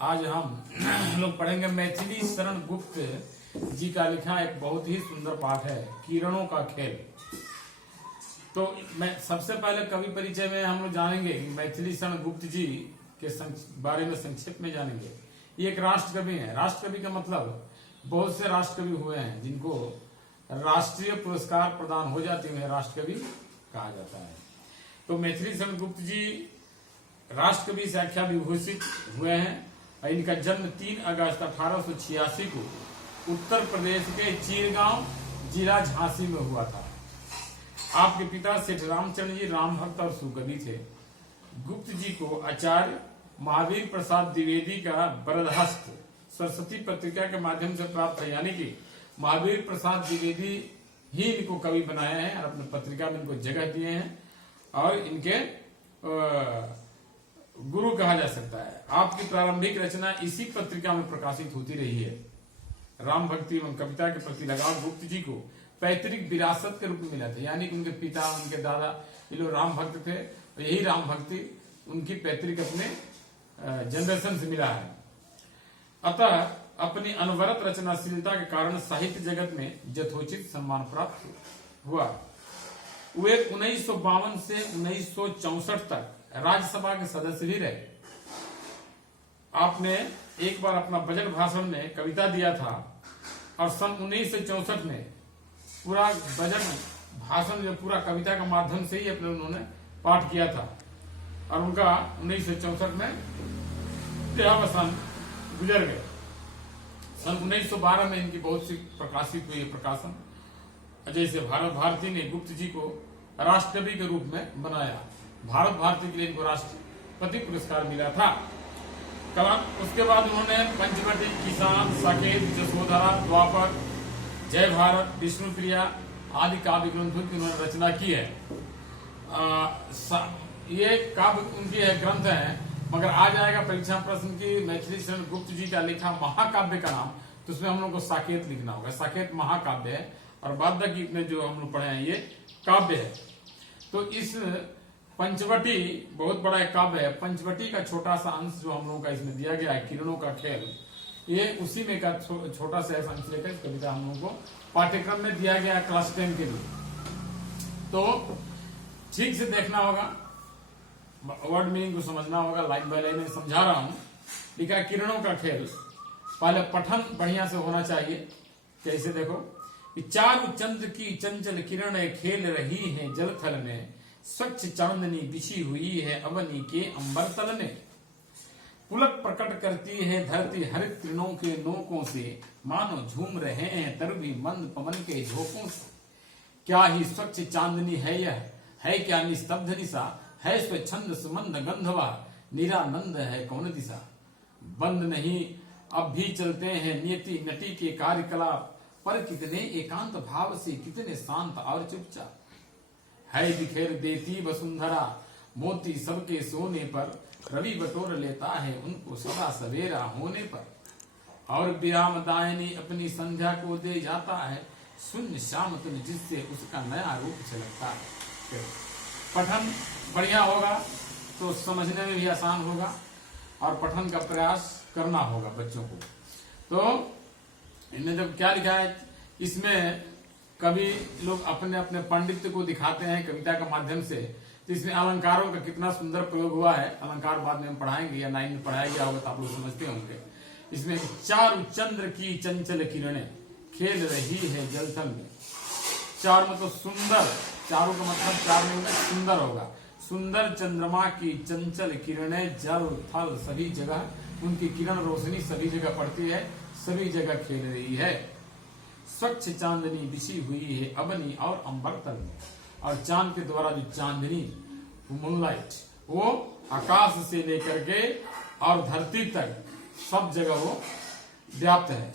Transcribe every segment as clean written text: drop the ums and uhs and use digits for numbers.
आज हम लोग पढ़ेंगे मैथिली शरण गुप्त जी का लिखा एक बहुत ही सुंदर पाठ है, किरणों का खेल। तो मैं सबसे पहले कवि परिचय में हम लोग जानेंगे कि मैथिली शरण गुप्त जी के बारे में संक्षेप में जानेंगे। ये एक राष्ट्र कवि है। राष्ट्र कवि का मतलब बहुत से राष्ट्र कवि हुए हैं जिनको राष्ट्रीय पुरस्कार प्रदान हो जाते हैं, राष्ट्र कवि कहा जाता है। तो मैथिली शरण गुप्त जी राष्ट्र कवि से आख्या विभूषित हुए हैं। इनका जन्म 3 अगस्त 1886 को उत्तर प्रदेश के चीरगांव जिला झांसी में हुआ था। आपके पिता सेठ रामचंद्र जी राम भक्त और सुकवि थे। गुप्त जी को आचार्य महावीर प्रसाद द्विवेदी का बरदहस्त सरस्वती पत्रिका के माध्यम से प्राप्त है, यानी कि महावीर प्रसाद द्विवेदी ही इनको कवि बनाया है और अपने पत्रिका में इनको जगह दिए हैं और इनके गुरु कहा जा सकता है। आपकी प्रारंभिक रचना इसी पत्रिका में प्रकाशित होती रही है। राम भक्ति एवं कविता के प्रति लगाव गुप्त जी को पैतृक विरासत के रूप में मिला था, यानी कि उनके पिता उनके दादा ये लोग राम भक्त थे, तो यही राम भक्ति उनकी पैतृक अपने जनरेशन से मिला है। अतः अपनी अनवरत रचनाशीलता के कारण साहित्य जगत में यथोचित सम्मान प्राप्त हुआ। वे 1952 से 1964 तक राज्यसभा के सदस्य भी रहे। आपने एक बार अपना बजट भाषण में कविता दिया था और सन 1964 में पूरा बजट भाषण जो पूरा कविता के माध्यम से ही अपने उन्होंने पाठ किया था और उनका 1964 में देहावसान गुजर गए। सन 1912 में इनकी बहुत सी प्रकाशित हुई प्रकाशन, जैसे भारत भारती ने गुप्त जी को राष्ट्रकवि के रूप में बनाया। भारत भारती के लिए इनको राष्ट्रपति पुरस्कार मिला था। उसके बाद उन्होंने पंचवटी, किसान, साकेत, जसोधरा, द्वापर, जय भारत, विष्णुप्रिया आदि काव्य ग्रंथों की उन्होंने रचना की है। ये काव्य उनकी ग्रंथ हैं, मगर आ जाएगा परीक्षा प्रश्न की मैथिली शरण गुप्त जी का लिखा महाकाव्य का नाम, तो उसमें हम लोग को साकेत लिखना होगा। साकेत महाकाव्य है और बाद बाकी में जो हम लोग पढ़े हैं ये काव्य है। तो इस पंचवटी बहुत बड़ा एक काव्य है। पंचवटी का छोटा सा अंश जो हम लोगों का इसमें दिया गया है, किरणों का खेल, ये उसी में का छोटा सा अंश लेकर कविता हम लोगों को पाठ्यक्रम में दिया गया है क्लास 10 के लिए। तो ठीक से देखना होगा, वर्ड मीनिंग को समझना होगा, लाइन बाय लाइन समझा रहा हूं। लिखा किरणों का खेल। पहले पठन बढ़िया से होना चाहिए। कैसे देखो कि चारु चंद्र की चंचल किरणें खेल रही हैं जल थल में, स्वच्छ चांदनी बिछी हुई है अवनी के अंबर तल में, पुलक प्रकट करती है धरती हरित किरणों के नोकों से, मानो झूम रहे हैं तरवी मंद पवन के झोंकों से। क्या ही स्वच्छ चांदनी है यह, है क्या निस्तब्ध निशा, है स्वच्छंद सुमंद गंधवा, निरानंद है कौन दिशा। बंद नहीं अब भी चलते हैं नियति नटी के कार्यकलाप, पर कितने एकांत भाव से, कितने शांत और चुपचाप। है बिखेर देती वसुंधरा मोती सबके सोने पर, रवि बटोर लेता है उनको सदा सवेरा होने पर, और विराम दायनी अपनी संध्या को दे जाता है, शून्य शाम तुम जिससे उसका नया रूप झलकता है। पठन बढ़िया होगा तो समझने में भी आसान होगा और पठन का प्रयास करना होगा बच्चों को। तो इनमें जब क्या लिखा है, इसमें कवि लोग अपने अपने पांडित्य को दिखाते हैं कविता के माध्यम से। तो इसमें अलंकारों का कितना सुंदर प्रयोग हुआ है। अलंकार बाद में हम पढ़ाएंगे या 9 में पढ़ाया गया होगा तो आप लोग समझते होंगे। इसमें चारु चंद्र की चंचल किरणें खेल रही है जलथल में। चार मतलब सुंदर, चारों का मतलब चार में सुंदर होगा। सुंदर चंद्रमा की चंचल किरणें जल थल सभी जगह, उनकी किरण रोशनी सभी जगह पड़ती है, सभी जगह खेल रही है। स्वच्छ चांदनी बिछी हुई है अवनी और अंबर तल में, और चांद के द्वारा जो चांदनी मूनलाइट वो आकाश से लेकर के और धरती तक सब जगह वो व्याप्त है।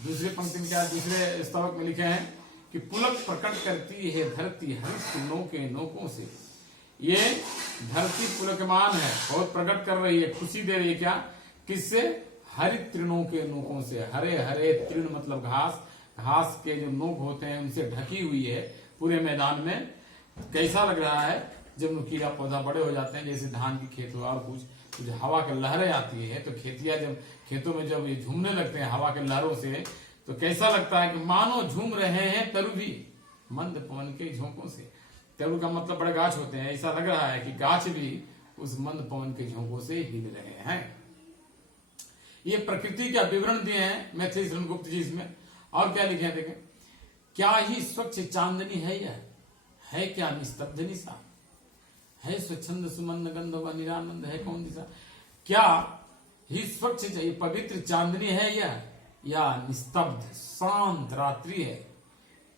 दूसरी पंक्ति में क्या, दूसरे स्तवक में लिखे हैं कि पुलक प्रकट करती है धरती हरित किरणों के नोकों से। ये धरती पुलकमान है, बहुत प्रकट कर रही है, खुशी दे रही है। क्या, किससे? हरित तृणों के नोकों से। हरे हरे तृण मतलब घास, घास के जो नोक होते हैं उनसे ढकी हुई है पूरे मैदान में। कैसा लग रहा है जब नुकीला पौधा बड़े हो जाते हैं, जैसे धान की खेत हो और कुछ, तो जो हवा की लहरें आती है, तो खेतिया जब खेतों में जब ये झूमने लगते हैं हवा के लहरों से, तो कैसा लगता है कि मानो झूम रहे हैं तरु भी मंद पवन के झोंकों से। तरु का मतलब बड़े गाछ होते हैं, ऐसा लग रहा है कि गाछ भी उस मंद पवन के झोंकों से हिल रहे हैं। ये प्रकृति का विवरण दिए हैं मैथिली शरण गुप्त जी इसमें। और क्या लिखे हैं देखें, क्या ही स्वच्छ चांदनी है यह, है क्या निस्तब्ध निशा, है स्वच्छंद सुमंद गंध व निरानंद है कौन दिशा। क्या ही स्वच्छ ये पवित्र चांदनी है यह, या निस्तब्ध शांत रात्रि है।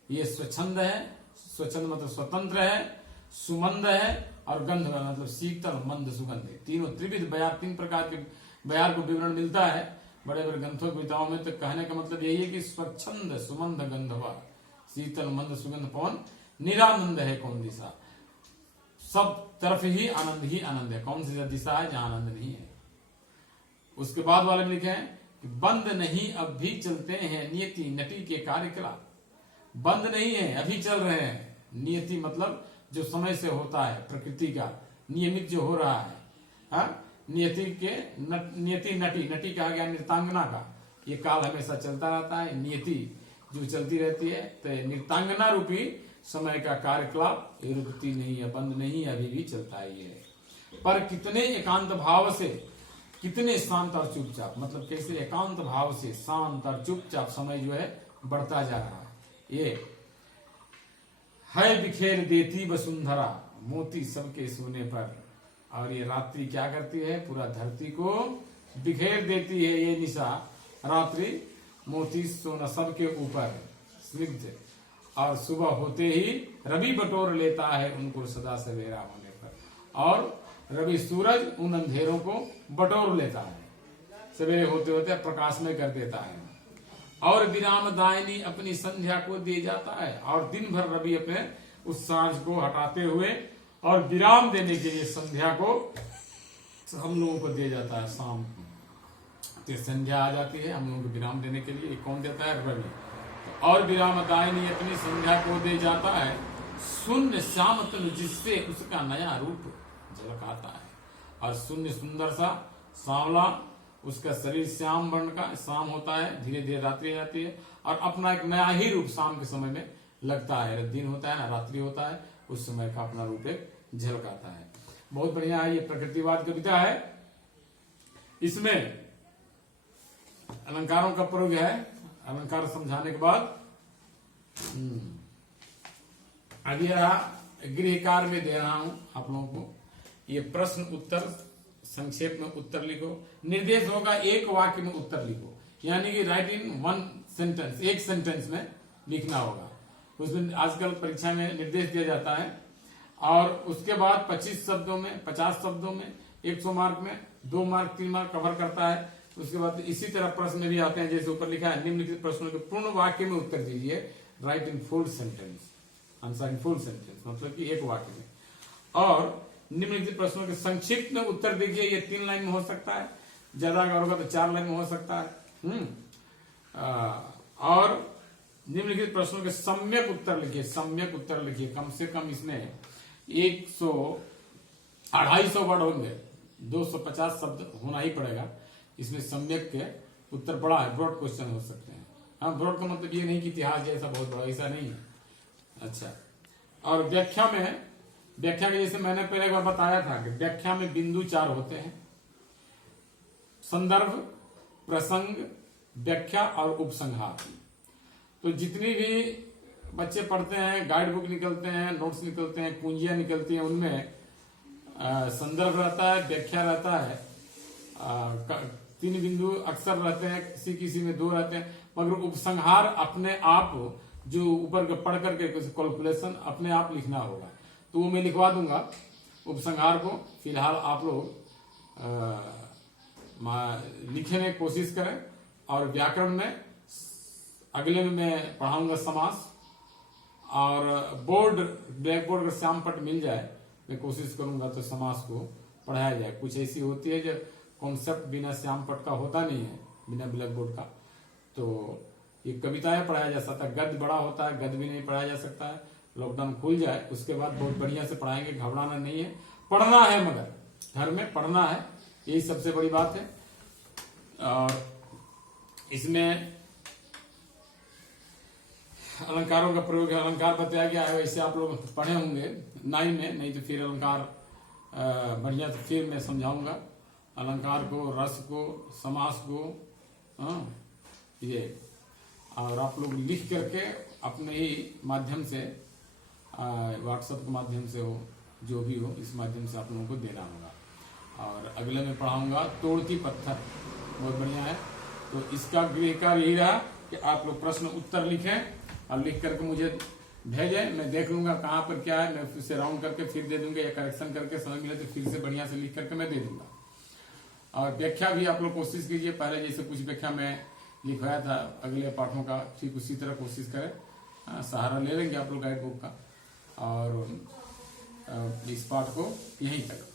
ये स्वच्छंद है, स्वच्छंद मतलब स्वतंत्र है, सुमंद है, और गंध मतलब शीतल मंद सुगंध। तीनों त्रिविध बयार, 3 प्रकार के बयार को विवरण मिलता है बड़े बड़े ग्रंथों कविताओं में। तो कहने का मतलब यही है कि स्वच्छंद सुमंद गंधवा शीतल मंद सुगंध पवन निरानंद है कौन दिशा। सब तरफ ही आनंद है, कौन सी दिशा है जहां आनंद नहीं है। उसके बाद वाले में लिखे हैं कि बंद नहीं अब भी चलते हैं नियति नटी के कार्यकलाप। बंद नहीं है, अभी चल रहे हैं। नियति मतलब जो समय से होता है, प्रकृति का नियमित जो हो रहा है। हा? नियति के नियति नटी कहा गया नृतांगना का, ये काल हमेशा चलता रहता है। नियति जो चलती रहती है, तो नृतांगना रूपी समय का कार्यकलाप ये रुकती नहीं है, बंद नहीं है, अभी भी चलता ही है। पर कितने एकांत भाव से, कितने शांत और चुपचाप, मतलब कैसे एकांत भाव से शांत और चुपचाप समय जो है बढ़ता जा रहा है। ये है बिखेर देती वसुंधरा मोती सबके सोने पर। और ये रात्रि क्या करती है, पूरा धरती को बिखेर देती है। ये निशा रात्रि मोती सोना सबके ऊपर स्निग्ध, और सुबह होते ही रवि बटोर लेता है उनको सदा सवेरा होने पर। और रवि सूरज उन अंधेरों को बटोर लेता है, सवेरे होते होते प्रकाश में कर देता है। और विराम दायनी अपनी संध्या को दे जाता है, और दिन भर रवि अपने उस सांझ को हटाते हुए और विराम देने के लिए संध्या को हम लोगों को दे जाता है शाम को। तो संध्या आ जाती है हम लोगों को विराम देने के लिए, कौन देता है, रवि। तो और विराम दायनी अपनी संध्या को दे जाता है शून्य श्याम तनु जिससे उसका नया रूप झलकाता है। और शून्य सुंदर सा सांवला उसका शरीर श्याम वर्ण का शाम होता है, धीरे धीरे रात्रि जाती है, और अपना एक नया ही रूप शाम के समय में लगता है। दिन होता है ना, रात्रि होता है, उस समय का अपना रूप एक झलकाता है। बहुत बढ़िया है, ये प्रकृतिवाद कविता है। इसमें अलंकारों का प्रयोग है। अलंकार समझाने के बाद आगे रहा गृह कार्य में दे रहा हूं आप लोगों को। ये प्रश्न उत्तर संक्षेप में उत्तर लिखो। निर्देश होगा एक वाक्य में उत्तर लिखो, यानी कि राइट इन 1 सेंटेंस, एक सेंटेंस में लिखना होगा। उसमें आजकल परीक्षा में निर्देश दिया जाता है। और उसके बाद 25 शब्दों में, 50 शब्दों में, 100 मार्क में 2 मार्क 3 मार्क कवर करता है। उसके बाद इसी तरह प्रश्न भी आते हैं, जैसे ऊपर लिखा है निम्नलिखित प्रश्नों के पूर्ण वाक्य में उत्तर दीजिए। Right in full sentence, answer in full sentence, मतलब कि एक वाक्य में। और निम्नलिखित प्रश्नों के संक्षिप्त में उत्तर दीजिए। ये 3 लाइन में हो सकता है, ज्यादा अगर होगा तो 4 लाइन में हो सकता है। और निम्नलिखित प्रश्नों के सम्यक उत्तर लिखिए। सम्यक उत्तर लिखिए, कम से कम इसमें 250 वर्ड होंगे, 250 शब्द होना ही पड़ेगा। इसमें सम्यक के उत्तर बड़ा है, ब्रॉड क्वेश्चन हो सकते हैं। हाँ, ब्रॉड का मतलब ये नहीं कि इतिहास जैसा बहुत बड़ा, ऐसा नहीं है। अच्छा, और व्याख्या में, व्याख्या के जैसे मैंने पहले एक बार बताया था कि व्याख्या में बिंदु 4 होते हैं, संदर्भ, प्रसंग, व्याख्या और उपसंहार। तो जितनी भी बच्चे पढ़ते हैं, गाइड बुक निकलते हैं, नोट्स निकलते हैं, पूंजियां निकलती हैं, उनमें संदर्भ रहता है, व्याख्या रहता है, 3 बिंदु अक्सर रहते हैं, किसी किसी में 2 रहते हैं। मगर उपसंहार अपने आप जो ऊपर पढ़ करके कैलकुलेशन अपने आप लिखना होगा, तो वो मैं लिखवा दूंगा उपसंहार को। फिलहाल आप लोग लिखने की कोशिश करें। और व्याकरण में अगले में मैं पढ़ाऊंगा समास। और बोर्ड, ब्लैक बोर्ड अगर श्यामपट मिल जाए, मैं कोशिश करूंगा तो समास को पढ़ाया जाए। कुछ ऐसी होती है जो कॉन्सेप्ट बिना श्यामपट का होता नहीं है, बिना ब्लैक बोर्ड का। तो ये कविताएं पढ़ाया जा सकता है, गद्य बड़ा होता है, गद्य भी नहीं पढ़ाया जा सकता है। लॉकडाउन खुल जाए उसके बाद बहुत बढ़िया से पढ़ाएंगे, घबराना नहीं है, पढ़ना है, मगर घर में पढ़ना है। यही सबसे बड़ी बात है। और इसमें अलंकारों का प्रयोग है, अलंकार बताया गया है, वैसे आप लोग पढ़े होंगे 9 में, नहीं तो फिर अलंकार बढ़िया तो फिर मैं समझाऊंगा। अलंकार को, रस को, समास को, ये और आप लोग लिख करके अपने ही माध्यम से, व्हाट्सएप के माध्यम से हो, जो भी हो, इस माध्यम से आप लोगों को देना होगा। और अगले में पढ़ाऊंगा तोड़ती पत्थर, बहुत बढ़िया है। तो इसका गृह कार्य यही रहा कि आप लोग प्रश्न उत्तर लिखें और लिख करके मुझे भेजें, मैं देख लूंगा कहाँ पर क्या है, मैं फिर से राउंड करके फिर दे दूंगा, या करेक्शन करके समझ मिले तो फिर से बढ़िया से लिख करके मैं दे दूंगा। और व्याख्या भी आप लोग कोशिश कीजिए, पहले जैसे कुछ व्याख्या मैं लिखवाया था अगले पाठों का, ठीक उसी तरह कोशिश करें। सहारा ले लेंगे आप लोग गाइड बुक का। और इस पाठ को यहीं तक।